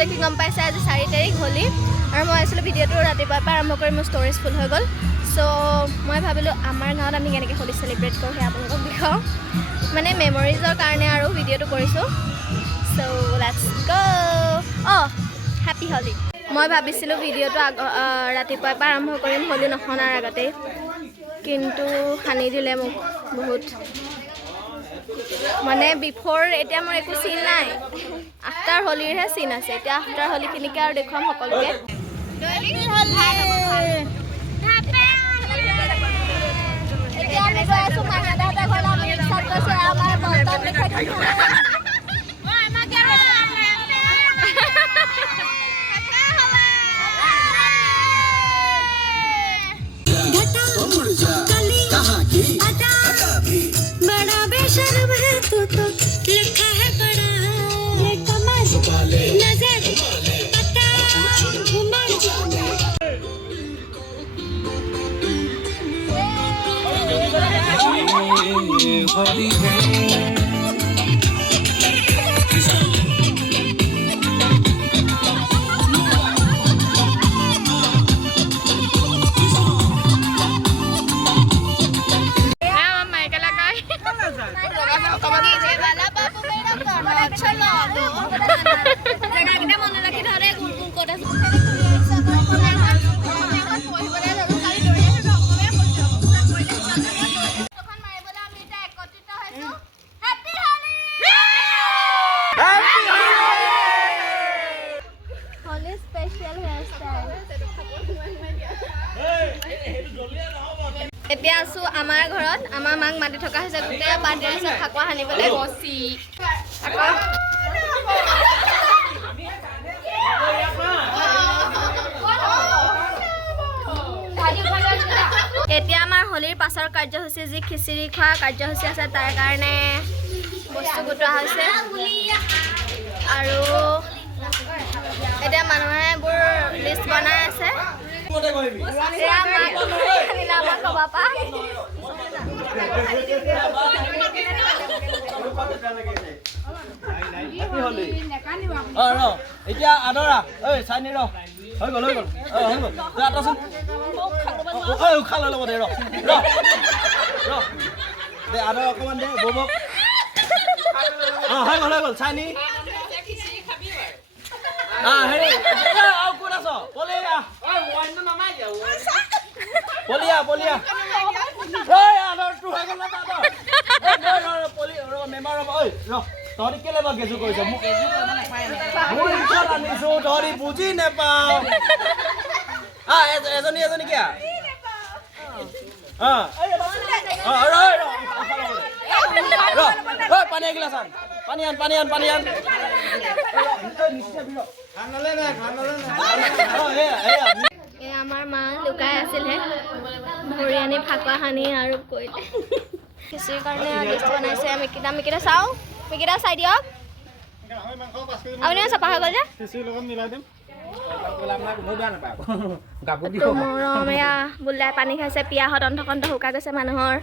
দেখি গম পাইছে আজি 4 তাৰিখ হোলি আৰু মই আসলে ভিডিঅ'টো ৰাতিপুৱাৰ পৰা আৰম্ভ কৰি মোৰ ষ্ট'ৰেজ ফুল হৈ গ'ল সো মই ভাবিলোঁ আমাৰ গাঁৱত আমি কেনেকৈ হোলি চেলিব্ৰেট কৰোঁ সেই আপোনালোকক দেখাওঁ মানে মেমৰিজৰ কাৰণে আৰু ভিডিঅ'টো কৰিছোঁ so let's go happy Holi মই ভাবিছিলোঁ ভিডিঅ'টো ৰাতিপুৱাৰ পৰা আৰম্ভ কৰিম হোলি নখনাৰ আগতেই কিন্তু সানি দিলে মোক বহুত মানে বিফৰ এতিয়া মোৰ একো চিন নাই আফটাৰ হোলিৰহে চিন আছে এতিয়া আফটাৰ হোলিখিনিকে আৰু দেখুৱাম সকলোকে এতিয়া আমি গৈ আছোঁ মাইনাদাহঁতৰ ঘৰলৈ আমি ৰিক্সাত গৈছোঁ আমাৰ বৰ্তমান দেখাই থাকোঁ बड़ा बेशर्म है तू तो लिखा है बड़ा ये कमर नजर पता घुमर এতিয়া আছো আমাৰ ঘৰত আমাৰ মাক মাতি থকা হৈছে গোটেই বাৰ্থডে আছে ফাকুৱা হানিবলৈ বসি এতিয়া আমাৰ হোলিৰ পাছৰ কাৰ্যসূচী যি খিচিৰি খোৱা কাৰ্যসূচী আছে তাৰ কাৰণে বস্তু গোটোৱা হৈছে আৰু এতিয়া মানুহে এইবোৰ লিষ্ট বনাই আছে এতিয়া আদৰা ঐ চাইনি ৰ হৈ গ'ল আটাচোন উশাহ লৈ ল'ব দে ৰ দে আদৰ অকণমান দে ববক হৈ গ'ল চাইনি হেৰি আৰু কোন আছ পলিয়া আদৰটো হৈ গ'ল মেম্বাৰ ৰ'ব ঐ ৰ তহঁতি কেলে বা গেজু কৰিছ মোক আনিছো তহঁতি বুজি নেপাও এজনী কিয়া পানী এগিলাচ আন পানী আন আমাৰ মা লুকাই আছিলে ভৰি আনি ফাকুৱা সানি আৰু কৰিলে খিচিৰিৰ কাৰণে লিষ্ট বনাইছে মিকিটা চাওঁ মিকিটা চাই দিয়ক আপুনি চাফা হৈ গ'ল যে মৰমীয়া বুলাই পানী খাইছে পিয়াহত অন্তকন্ত শুকাই গৈছে মানুহৰ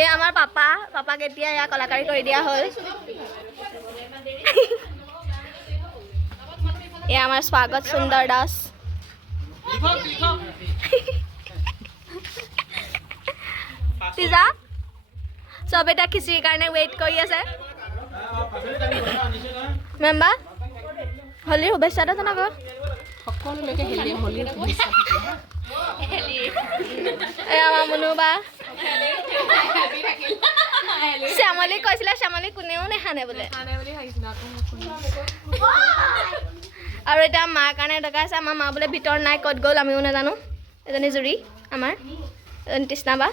এই আমাৰ পাপাক এতিয়া এয়া কলাকাৰী কৰি দিয়া হ'ল এয়া আমাৰ স্বাগত সুন্দৰ দাস পিজা চব এটা খিচিৰিৰ কাৰণে ৱেইট কৰি আছে মেম্বাৰ হোলীৰ শুভেচ্ছা এটা জনাব সকলোলৈকে হোলীৰ শুভেচ্ছা এই আমাৰ মুনু বা শ্যামলী কৈছিলে শ্যামলী কোনেও নেখানে বোলে আৰু এতিয়া মাৰ কাৰণে ডকাই আছে আমাৰ মা বোলে ভিতৰ নাই ক'ত গ'ল আমিও নাজানো এজনী জুৰি আমাৰ এজনী তৃষ্ণা বা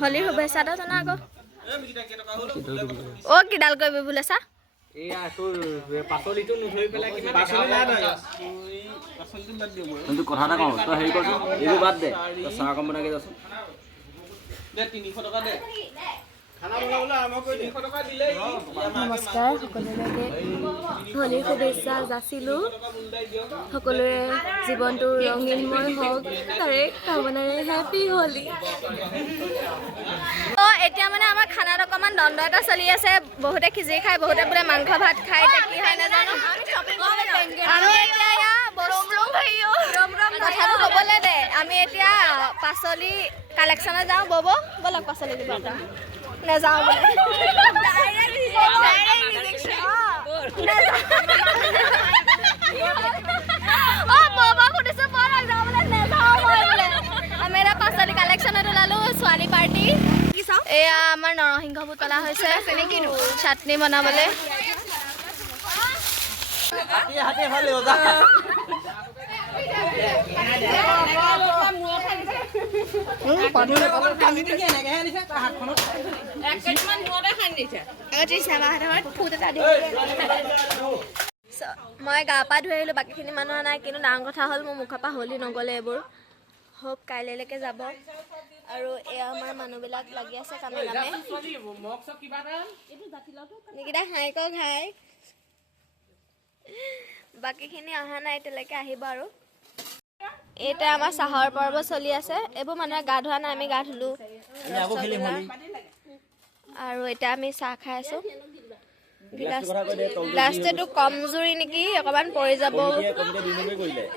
হোলীৰ শুভেচ্ছা এটা জনা আকৌ অ' কিডাল কৰিবি বোলে চা এয়া তোৰ পাচলিটো নধৰি পেলাই কিমান পাচলি নাই নাই পাচলিটো বাদ দিওঁ মই কিন্তু কথা এটা কওঁ তই হেৰি কৰচোন এইবোৰ বাদ দে তই চাহ অকণ বনাই যাচোন দে 300 টকা দে খানা বনাবলৈ আৰম্ভ কৰি 300 টকা দিলেই নমস্কাৰ সকলোলৈকে হোলীৰ শুভেচ্ছা যাচিলোঁ সকলোৰে জীৱনটো ৰঙীনময় হওক তাৰে কামনাৰে হেপী হোলী তো এতিয়া মানে আমাৰ খানাত অকণমান দ্বন্দ্ব এটা চলি আছে বহুতে খিচিৰি খায় বহুতে বোলে মাংস ভাত খায় এতিয়া কি হয় নাজানো আমি এতিয়া কথাটো ক'বলৈ দে আমি এতিয়া পাচলি কালেকশ্যনত যাওঁ ব'ব ব'লক পাচলি দিব যাওঁ নাযাওঁ আমি এটা পাচলি কালেকশ্যনত ওলালো ছোৱালী পাৰ্টি এয়া আমাৰ নৰসিংহ বুটলা হৈছে চাটনি বনাবলৈ হাতে ভাল যা মই গা পা ধুই আহিলোঁ বাকীখিনি মানুহ নাই কিন্তু ডাঙৰ কথা হ'ল মোৰ মুখৰ পৰা হোলী নগ'লে এইবোৰ হোপ কাইলৈলৈকে যাব আৰু এয়া আমাৰ মানুহবিলাক লাগি আছে কামে কামে এইকেইটা ঘাই ক ঘাই বাকীখিনি অহা নাই এতিয়ালৈকে আহিব আৰু এতিয়া আমাৰ চাহৰ পৰ্ব চলি আছে এইবোৰ মানুহে গা ধোৱা নাই আমি গা ধুলোঁ আৰু এতিয়া আমি চাহ খাই আছোঁ গ্লাছটো কমজুৰি নেকি অকণমান পৰি যাব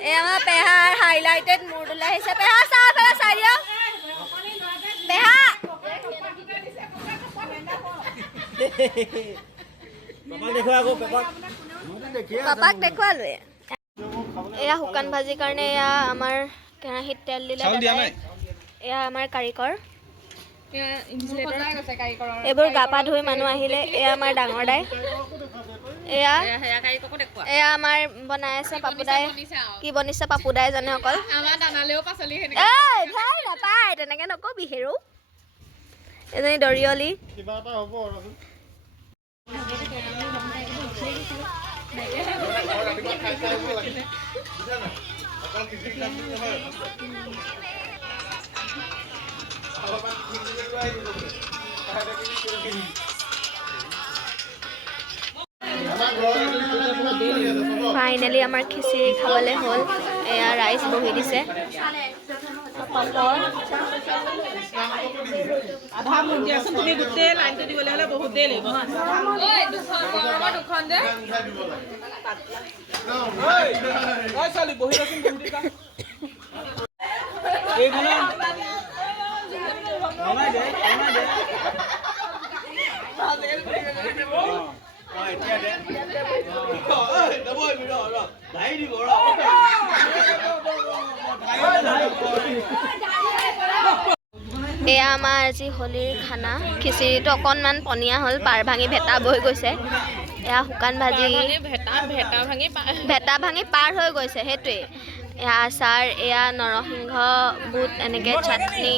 এই আমাৰ পেহাৰ হাইলাইটেড মূৰটোলৈ আহিছে পেহা চাহ পেলা চাই দিয়ক পেহা পাপাক দেখুৱালোৱে এয়া শুকান ভাজিৰ কাৰণে এয়া আমাৰ কেৰাহীত তেল দিলে এয়া আমাৰ কাৰিকৰ এইবোৰ গা পা ধুই মানুহ আহিলে এয়া আমাৰ ডাঙৰ দাই এয়া আমাৰ বনাই আছে পাপুদাই কি বনিছে পাপুদাই জানে অকল নাপায় তেনেকে নকবি হেৰু এজনী দৰিয়লি ফাইনেলি আমাৰ খিচিৰি খাবলৈ হ'ল এয়া ৰাইচ বহি দিছে তুমি গোটেই লাইনটো দিবলৈ হ'লে বহুত দেৰি লাগিব এয়া আমাৰ আজি হোলীৰ খানা খিচিৰিটো অকণমান পনীয়া হ'ল পাৰ ভাঙি ভেটা বৈ গৈছে এয়া শুকান ভাজি ভেটা ভাঙি পাৰ হৈ গৈছে সেইটোৱে এয়া আচাৰ এয়া নৰসিংহ বুট এনেকৈ চাটনি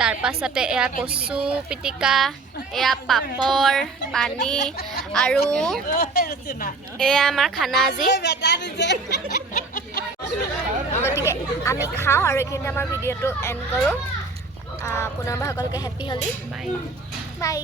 তাৰপাছতে এয়া কচু পিটিকা এয়া পাপৰ পানী আৰু এয়া আমাৰ খানা আজি গতিকে আমি খাওঁ আৰু এইখিনি আমাৰ ভিডিঅ'টো এণ্ড কৰোঁ পুনৰবাৰ সকলোকে হেপী হোলী বাই